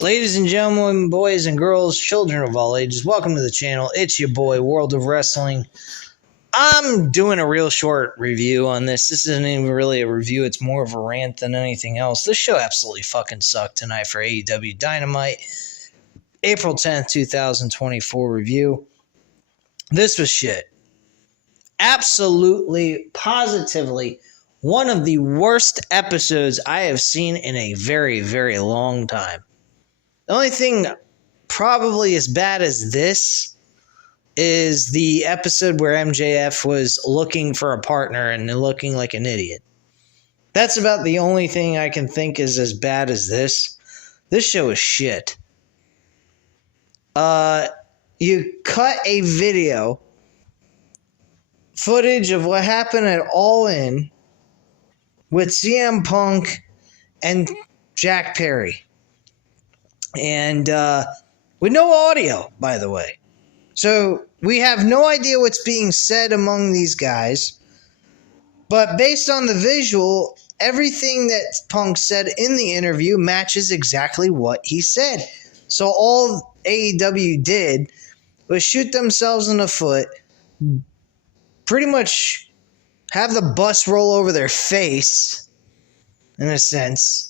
Ladies and gentlemen, boys and girls, children of all ages, welcome to the channel. It's your boy, World of Wrestling. I'm doing a real short review on this. This isn't even really a review. It's more of a rant than anything else. This show absolutely fucking sucked tonight for AEW Dynamite. April 10th, 2024 review. This was shit. Absolutely, positively, one of the worst episodes I have seen in a very, very long time. The only thing probably as bad as this is the episode where MJF was looking for a partner and looking like an idiot. That's about the only thing I can think is as bad as this. This show is shit. You cut a video footage of what happened at All In with CM Punk and Jack Perry. And with no audio, by the way. So we have no idea what's being said among these guys. But based on the visual, everything that Punk said in the interview matches exactly what he said. So all AEW did was shoot themselves in the foot, pretty much have the bus roll over their face, in a sense.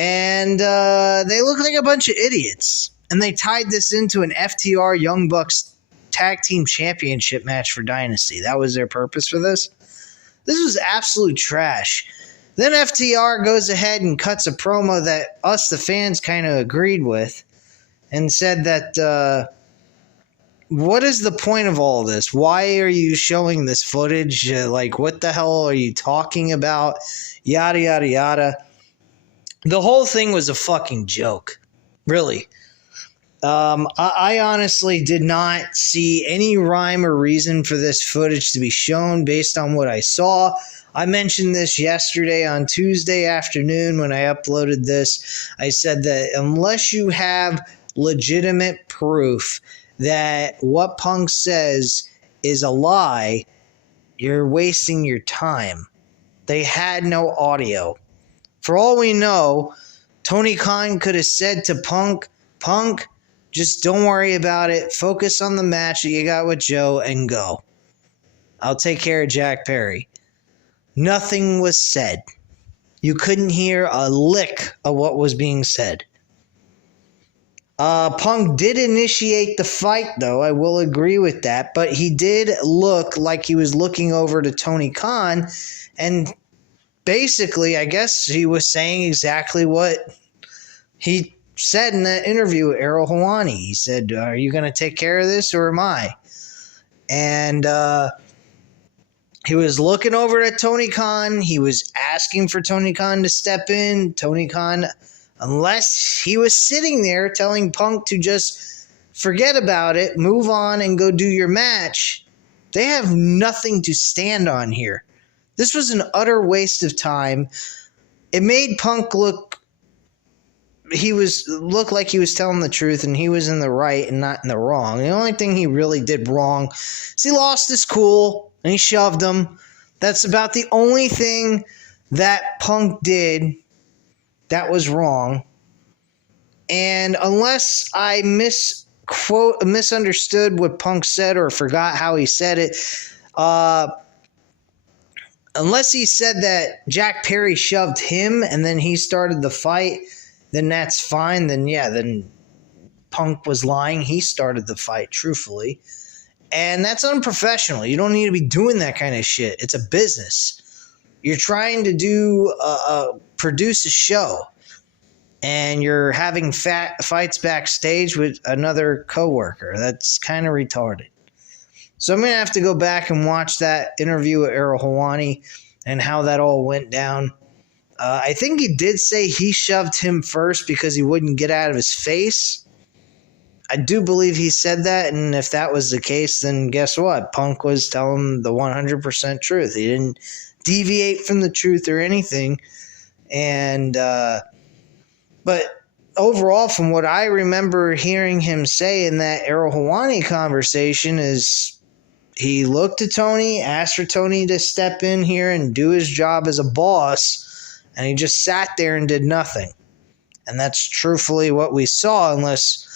And they look like a bunch of idiots. And they tied this into an FTR Young Bucks Tag Team Championship match for Dynasty. That was their purpose for this. This was absolute trash. Then FTR goes ahead and cuts a promo that us, the fans, kind of agreed with. And said that, what is the point of all this? Why are you showing this footage? What the hell are you talking about? Yada, yada, yada. The whole thing was a fucking joke, really. I honestly did not see any rhyme or reason for this footage to be shown based on what I saw. I mentioned this yesterday on Tuesday afternoon when I uploaded this. I said that unless you have legitimate proof that what Punk says is a lie, you're wasting your time. They had no audio. For all we know, Tony Khan could have said to Punk, just don't worry about it. Focus on the match that you got with Joe and go. I'll take care of Jack Perry. Nothing was said. You couldn't hear a lick of what was being said. Punk did initiate the fight, though. I will agree with that. But he did look like he was looking over to Tony Khan, and basically, I guess he was saying exactly what he said in that interview with Errol Hawani. He said, are you going to take care of this or am I? And he was looking over at Tony Khan. He was asking for Tony Khan to step in. Tony Khan, unless he was sitting there telling Punk to just forget about it, move on and go do your match, they have nothing to stand on here. This was an utter waste of time. It made Punk look like he was telling the truth and he was in the right and not in the wrong. The only thing he really did wrong is he lost his cool and he shoved him. That's about the only thing that Punk did that was wrong. And unless I misunderstood what Punk said or forgot how he said it, unless he said that Jack Perry shoved him and then he started the fight, then that's fine. Then Punk was lying. He started the fight, truthfully. And that's unprofessional. You don't need to be doing that kind of shit. It's a business. You're trying to produce a show. And you're having fights backstage with another coworker. That's kind of retarded. So I'm going to have to go back and watch that interview with Errol Hawani and how that all went down. I think he did say he shoved him first because he wouldn't get out of his face. I do believe he said that, and if that was the case, then guess what? Punk was telling the 100% truth. He didn't deviate from the truth or anything. And, but overall, from what I remember hearing him say in that Errol Hawani conversation is he looked at Tony, asked for Tony to step in here and do his job as a boss, and he just sat there and did nothing. And that's truthfully what we saw, unless,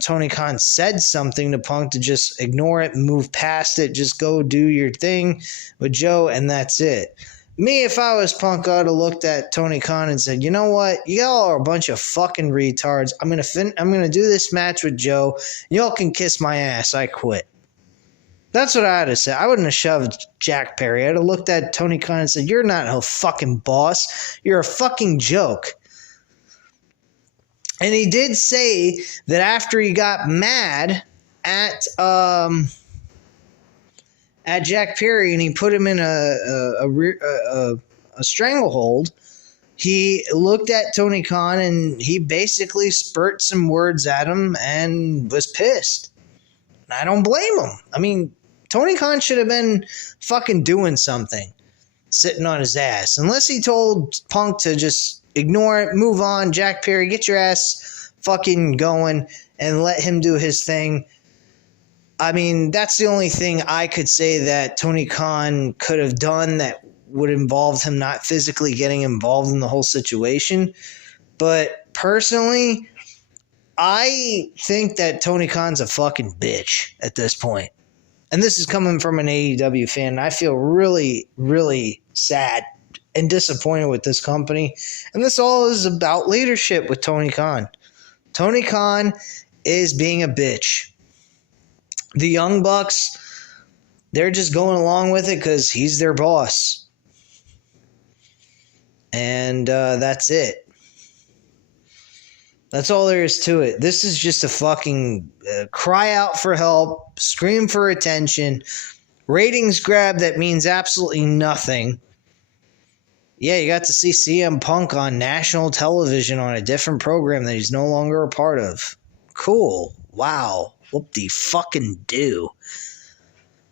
Tony Khan said something to Punk to just ignore it and move past it. Just go do your thing with Joe, and that's it. Me, if I was Punk, I would have looked at Tony Khan and said, you know what? Y'all are a bunch of fucking retards. I'm gonna do this match with Joe. Y'all can kiss my ass. I quit. That's what I'd have said. I wouldn't have shoved Jack Perry. I'd have looked at Tony Khan and said, you're not a fucking boss. You're a fucking joke. And he did say that after he got mad at Jack Perry and he put him in a stranglehold, he looked at Tony Khan and he basically spurt some words at him and was pissed. And I don't blame him. I mean, Tony Khan should have been fucking doing something, sitting on his ass. Unless he told Punk to just ignore it, move on, Jack Perry, get your ass fucking going and let him do his thing. I mean, that's the only thing I could say that Tony Khan could have done that would involve him not physically getting involved in the whole situation. But personally, I think that Tony Khan's a fucking bitch at this point. And this is coming from an AEW fan. And I feel really, really sad and disappointed with this company. And this all is about leadership with Tony Khan. Tony Khan is being a bitch. The Young Bucks, they're just going along with it because he's their boss. And that's it. That's all there is to it. This is just a fucking cry out for help, scream for attention, ratings grab that means absolutely nothing. Yeah, you got to see CM Punk on national television on a different program that he's no longer a part of. Cool. Wow. Whoop-de-fucking-do.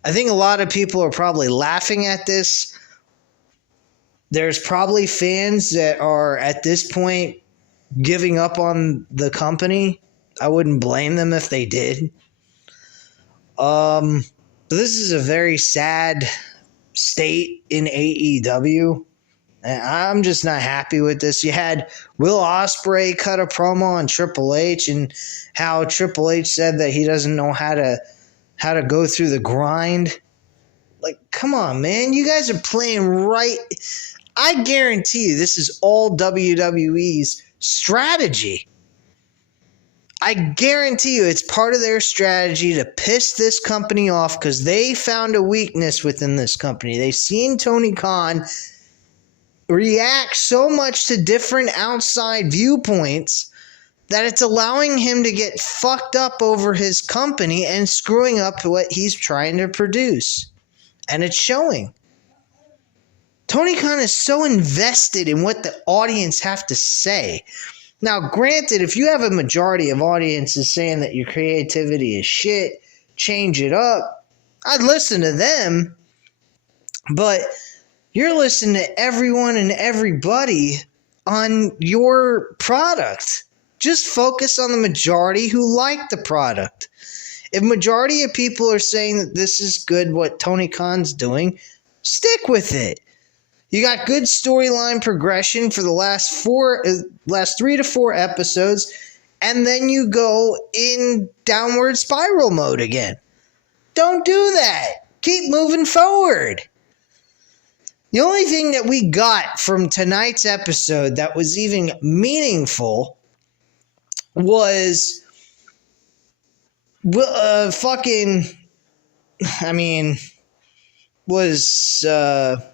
I think a lot of people are probably laughing at this. There's probably fans that are at this point giving up on the company. I wouldn't blame them if they did. But this is a very sad state in AEW. And I'm just not happy with this. You had Will Ospreay cut a promo on Triple H and how Triple H said that he doesn't know how to go through the grind. Like, come on, man. You guys are playing right. I guarantee you this is all WWE's strategy. I guarantee you it's part of their strategy to piss this company off because they found a weakness within this company. They've seen Tony Khan react so much to different outside viewpoints that it's allowing him to get fucked up over his company and screwing up what he's trying to produce. And it's showing. Tony Khan is so invested in what the audience have to say. Now, granted, if you have a majority of audiences saying that your creativity is shit, change it up, I'd listen to them. But you're listening to everyone and everybody on your product. Just focus on the majority who like the product. If majority of people are saying that this is good, what Tony Khan's doing, stick with it. You got good storyline progression for the last 3 to 4 episodes, and then you go in downward spiral mode again. Don't do that. Keep moving forward. The only thing that we got from tonight's episode that was even meaningful was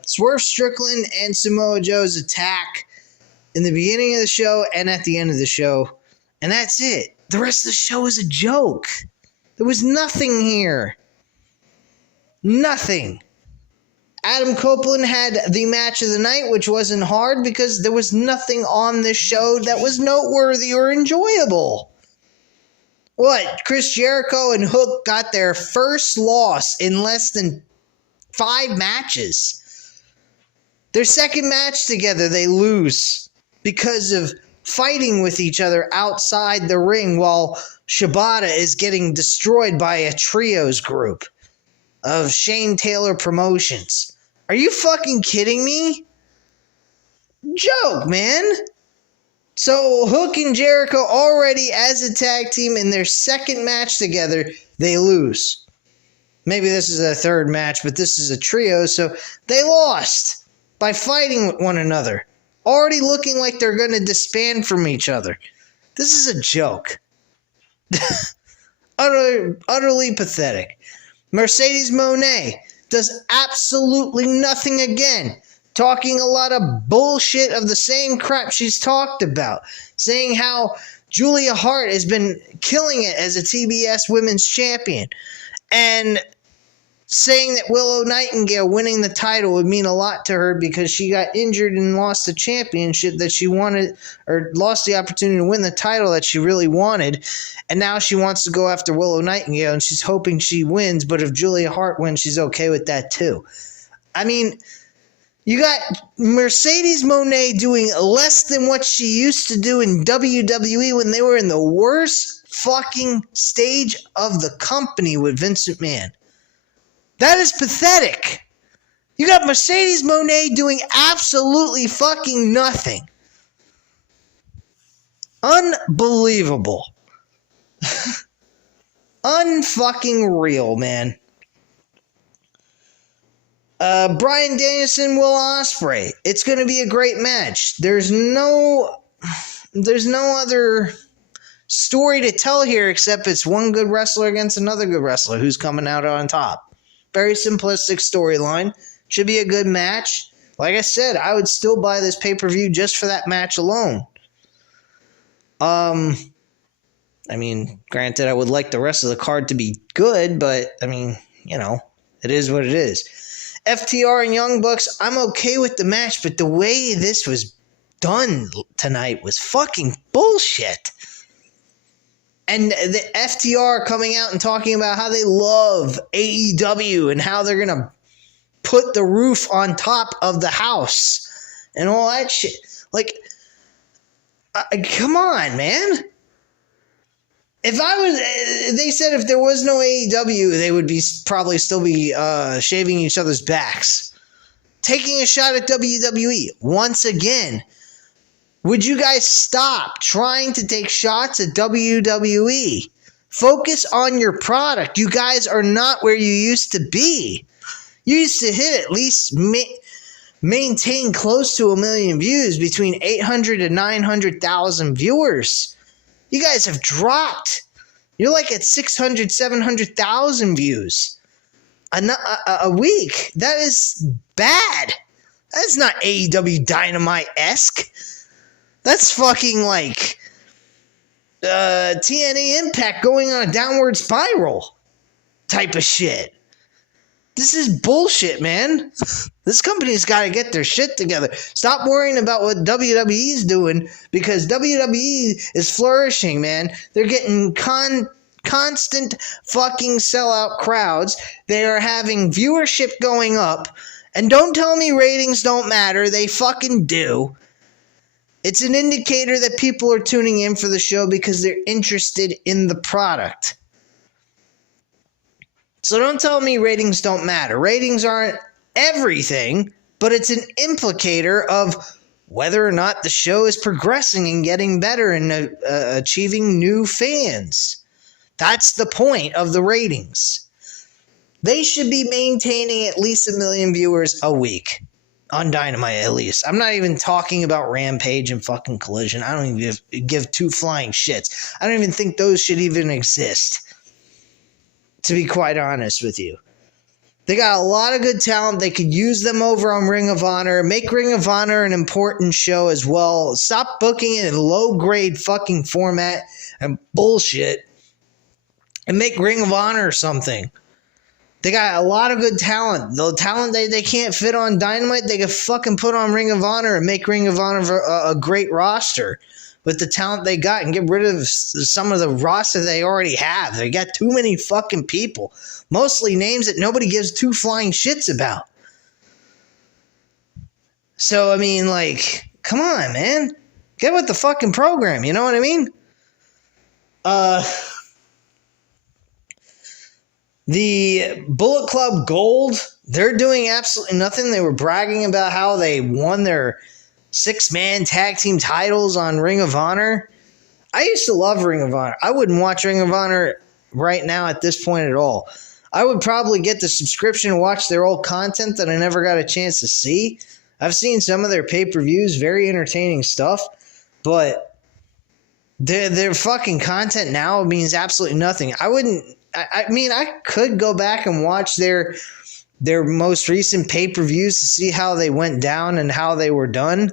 Swerve Strickland and Samoa Joe's attack in the beginning of the show and at the end of the show. And that's it. The rest of the show is a joke. There was nothing here. Nothing. Adam Copeland had the match of the night, which wasn't hard because there was nothing on this show that was noteworthy or enjoyable. What? Chris Jericho and Hook got their first loss in less than 5 matches. Their second match together, they lose because of fighting with each other outside the ring while Shibata is getting destroyed by a trios group of Shane Taylor Promotions. Are you fucking kidding me? Joke, man. So Hook and Jericho already as a tag team in their second match together, they lose. Maybe this is a third match, but this is a trio, so they lost by fighting with one another. Already looking like they're going to disband from each other. This is a joke. Utterly pathetic. Mercedes Moné does absolutely nothing again. Talking a lot of bullshit of the same crap she's talked about. Saying how Julia Hart has been killing it as a TBS Women's Champion. And saying that Willow Nightingale winning the title would mean a lot to her because she got injured and lost the championship that she wanted, or lost the opportunity to win the title that she really wanted, and now she wants to go after Willow Nightingale and she's hoping she wins, but if Julia Hart wins, she's okay with that too. I mean, you got Mercedes Moné doing less than what she used to do in WWE when they were in the worst fucking stage of the company with Vince McMahon. That is pathetic. You got Mercedes Moné doing absolutely fucking nothing. Unbelievable. Unfucking real, man. Bryan Danielson, Will Ospreay. It's going to be a great match. There's no other story to tell here except it's one good wrestler against another good wrestler who's coming out on top. Very simplistic storyline. Should be a good match. Like I said, I would still buy this pay-per-view just for that match alone. I mean, granted, I would like the rest of the card to be good, but, I mean, you know, it is what it is. FTR and Young Bucks, I'm okay with the match, but the way this was done tonight was fucking bullshit. And the FTR coming out and talking about how they love AEW and how they're going to put the roof on top of the house and all that shit. Like, come on, man. They said if there was no AEW, they would probably still be shaving each other's backs. Taking a shot at WWE once again. Would you guys stop trying to take shots at WWE? Focus on your product. You guys are not where you used to be. You used to hit at least maintain close to 1 million views, between 800 and 900,000 viewers. You guys have dropped. You're like at 600, 700,000 views a week. That is bad. That's not AEW Dynamite-esque. That's fucking like TNA Impact going on a downward spiral type of shit. This is bullshit, man. This company's got to get their shit together. Stop worrying about what WWE's doing, because WWE is flourishing, man. They're getting constant fucking sellout crowds. They are having viewership going up. And don't tell me ratings don't matter. They fucking do. It's an indicator that people are tuning in for the show because they're interested in the product. So don't tell me ratings don't matter. Ratings aren't everything, but it's an implicator of whether or not the show is progressing and getting better and achieving new fans. That's the point of the ratings. They should be maintaining at least 1 million viewers a week. On Dynamite, at least. I'm not even talking about Rampage and fucking Collision. I don't even give two flying shits. I don't even think those should even exist, to be quite honest with you. They got a lot of good talent. They could use them over on Ring of Honor. Make Ring of Honor an important show as well. Stop booking it in low-grade fucking format and bullshit, and make Ring of Honor something. They got a lot of good talent. The talent they can't fit on Dynamite, they could fucking put on Ring of Honor and make Ring of Honor a great roster with the talent they got, and get rid of some of the roster they already have. They got too many fucking people. Mostly names that nobody gives two flying shits about. So, I mean, like, come on, man. Get with the fucking program, you know what I mean? The Bullet Club Gold, they're doing absolutely nothing. They were bragging about how they won their 6-man tag team titles on Ring of Honor. I used to love Ring of Honor. I wouldn't watch Ring of Honor right now at this point at all. I would probably get the subscription and watch their old content that I never got a chance to see. I've seen some of their pay-per-views, very entertaining stuff, but their fucking content now means absolutely nothing. I could go back and watch their most recent pay-per-views to see how they went down and how they were done.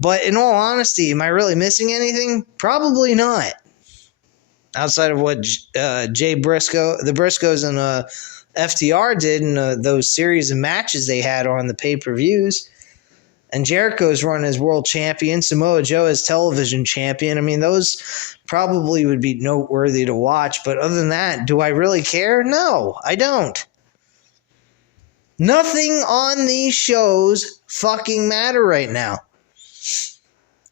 But in all honesty, am I really missing anything? Probably not. Outside of what Jay Briscoe, the Briscoes and FTR did in those series of matches they had on the pay-per-views. And Jericho's run as world champion, Samoa Joe as television champion. I mean, those probably would be noteworthy to watch. But other than that, do I really care? No, I don't. Nothing on these shows fucking matter right now.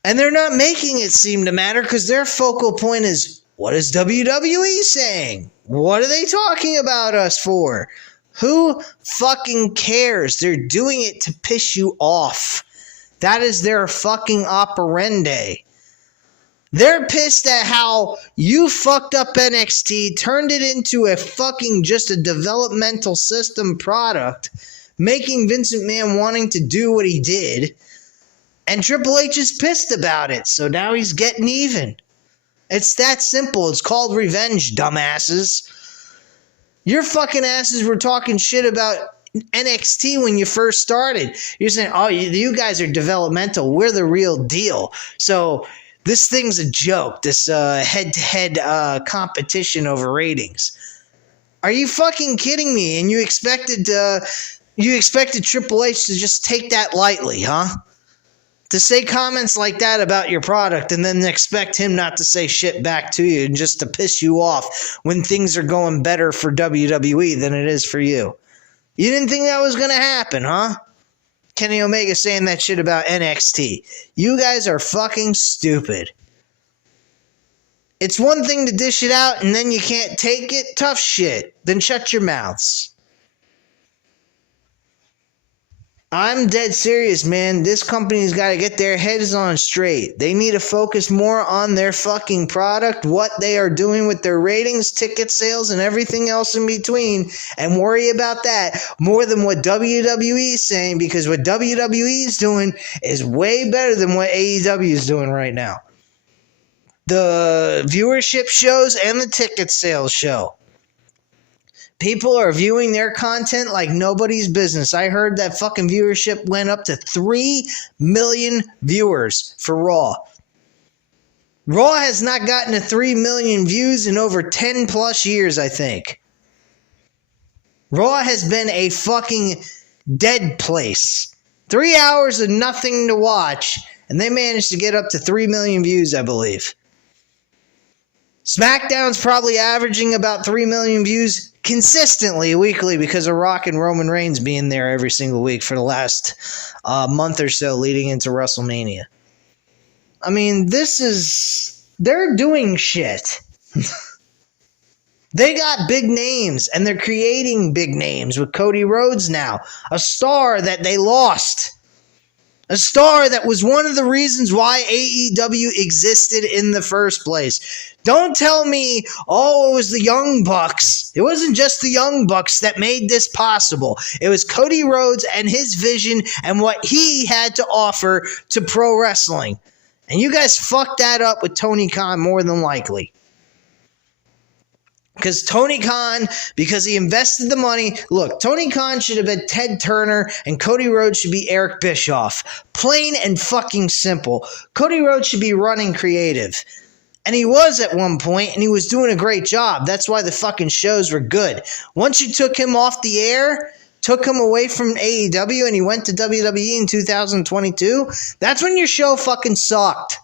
And they're not making it seem to matter because their focal point is, what is WWE saying? What are they talking about us for? Who fucking cares? They're doing it to piss you off. That is their fucking operandi. They're pissed at how you fucked up NXT, turned it into a fucking just a developmental system product, making Vince McMahon wanting to do what he did, and Triple H is pissed about it, so now he's getting even. It's that simple. It's called revenge, dumbasses. Your fucking asses were talking shit about NXT when you first started. You're saying, oh, you guys are developmental. We're the real deal. So this thing's a joke, this head-to-head competition over ratings. Are you fucking kidding me? And you expected Triple H to just take that lightly, huh? To say comments like that about your product and then expect him not to say shit back to you and just to piss you off when things are going better for WWE than it is for you. You didn't think that was going to happen, huh? Kenny Omega saying that shit about NXT. You guys are fucking stupid. It's one thing to dish it out and then you can't take it. Tough shit. Then shut your mouths. I'm dead serious, man. This company's got to get their heads on straight. They need to focus more on their fucking product, what they are doing with their ratings, ticket sales, and everything else in between, and worry about that more than what WWE is saying, because what WWE is doing is way better than what AEW is doing right now. The viewership shows and the ticket sales show. People are viewing their content like nobody's business. I heard that fucking viewership went up to 3 million viewers for Raw. Raw has not gotten to 3 million views in over 10 plus years, I think. Raw has been a fucking dead place. 3 hours of nothing to watch, and they managed to get up to 3 million views, I believe. SmackDown's probably averaging about 3 million views consistently weekly because of Rock and Roman Reigns being there every single week for the last month or so leading into WrestleMania. I mean, they're doing shit. They got big names, and they're creating big names with Cody Rhodes now, a star that they lost. A star that was one of the reasons why AEW existed in the first place. Don't tell me, oh, it was the Young Bucks. It wasn't just the Young Bucks that made this possible. It was Cody Rhodes and his vision and what he had to offer to pro wrestling. And you guys fucked that up with Tony Khan more than likely. Because Tony Khan, because he invested the money. Look, Tony Khan should have been Ted Turner and Cody Rhodes should be Eric Bischoff. Plain and fucking simple. Cody Rhodes should be running creative. And he was at one point, and he was doing a great job. That's why the fucking shows were good. Once you took him off the air, took him away from AEW, and he went to WWE in 2022, that's when your show fucking sucked.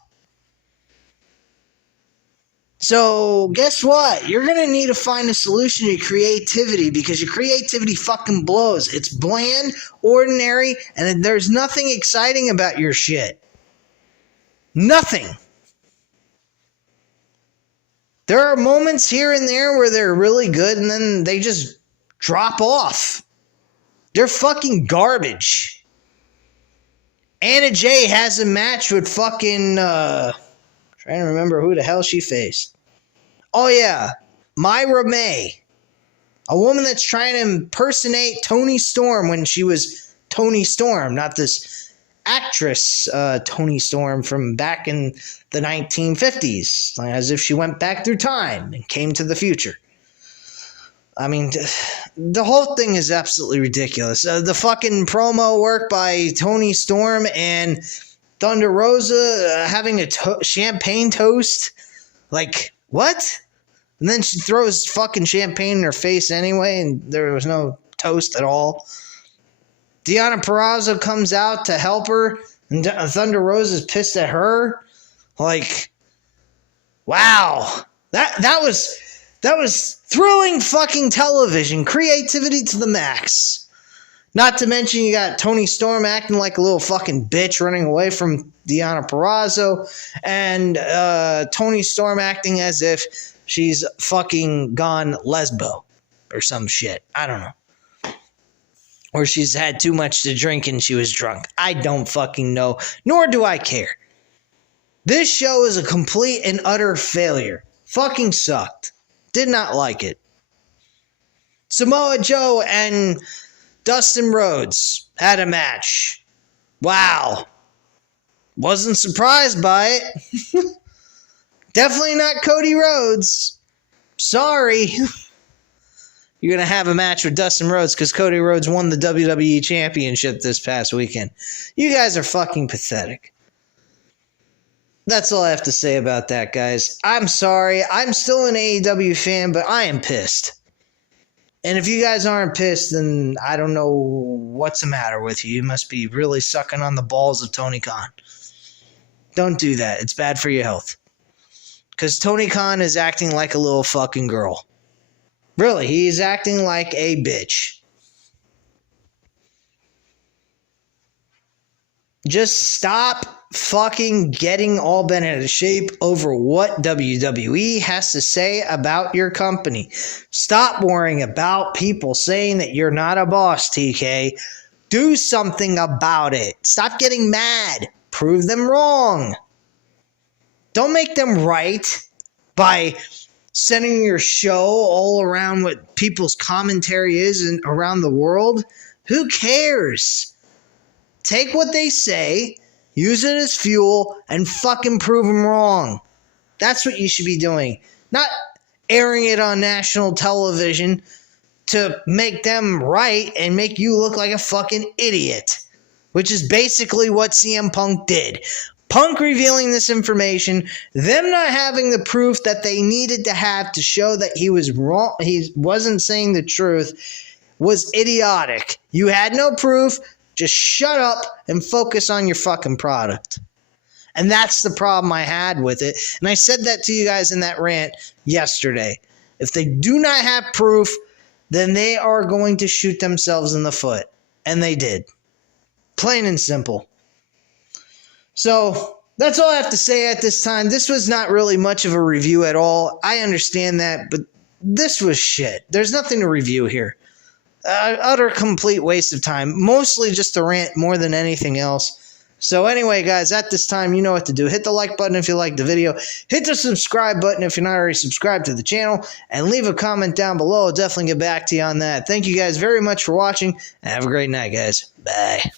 So, guess what? You're going to need to find a solution to your creativity because your creativity fucking blows. It's bland, ordinary, and there's nothing exciting about your shit. Nothing. There are moments here and there where they're really good and then they just drop off. They're fucking garbage. Anna Jay has a match with fucking, trying to remember who the hell she faced. Oh yeah, Myra May. A woman that's trying to impersonate Toni Storm when she was Toni Storm, not this actress Toni Storm from back in the 1950s, as if she went back through time and came to the future. I mean, the whole thing is absolutely ridiculous. The fucking promo work by Toni Storm and Thunder Rosa having a champagne toast. Like, what? And then she throws fucking champagne in her face anyway, and there was no toast at all. Deonna Purrazzo comes out to help her, and Thunder Rosa's pissed at her. Like, wow. That was thrilling fucking television. Creativity to the max. Not to mention you got Toni Storm acting like a little fucking bitch running away from Deonna Purrazzo, and Toni Storm acting as if she's fucking gone lesbo or some shit. I don't know. Or she's had too much to drink and she was drunk. I don't fucking know, nor do I care. This show is a complete and utter failure. Fucking sucked. Did not like it. Samoa Joe and Dustin Rhodes had a match. Wow. Wasn't surprised by it. Definitely not Cody Rhodes. Sorry. You're going to have a match with Dustin Rhodes because Cody Rhodes won the WWE Championship this past weekend. You guys are fucking pathetic. That's all I have to say about that, guys. I'm sorry. I'm still an AEW fan, but I am pissed. And if you guys aren't pissed, then I don't know what's the matter with you. You must be really sucking on the balls of Tony Khan. Don't do that. It's bad for your health. Because Tony Khan is acting like a little fucking girl. Really, he's acting like a bitch. Just stop fucking getting all bent out of shape over what WWE has to say about your company. Stop worrying about people saying that you're not a boss, TK. Do something about it. Stop getting mad. Prove them wrong. Don't make them right by sending your show all around what people's commentary is and around the world. Who cares? Take what they say, use it as fuel, and fucking prove them wrong. That's what you should be doing. Not airing it on national television to make them right and make you look like a fucking idiot. Which is basically what CM Punk did. Punk revealing this information, them not having the proof that they needed to have to show that he was wrong, he wasn't saying the truth, was idiotic. You had no proof. Just shut up and focus on your fucking product. And that's the problem I had with it. And I said that to you guys in that rant yesterday. If they do not have proof, then they are going to shoot themselves in the foot. And they did. Plain and simple. So that's all I have to say at this time. This was not really much of a review at all. I understand that, but this was shit. There's nothing to review here. Utter complete waste of time. Mostly just a rant more than anything else. So anyway, guys, at this time, you know what to do. Hit the like button if you liked the video. Hit the subscribe button if you're not already subscribed to the channel. And leave a comment down below. I'll definitely get back to you on that. Thank you guys very much for watching. And have a great night, guys. Bye.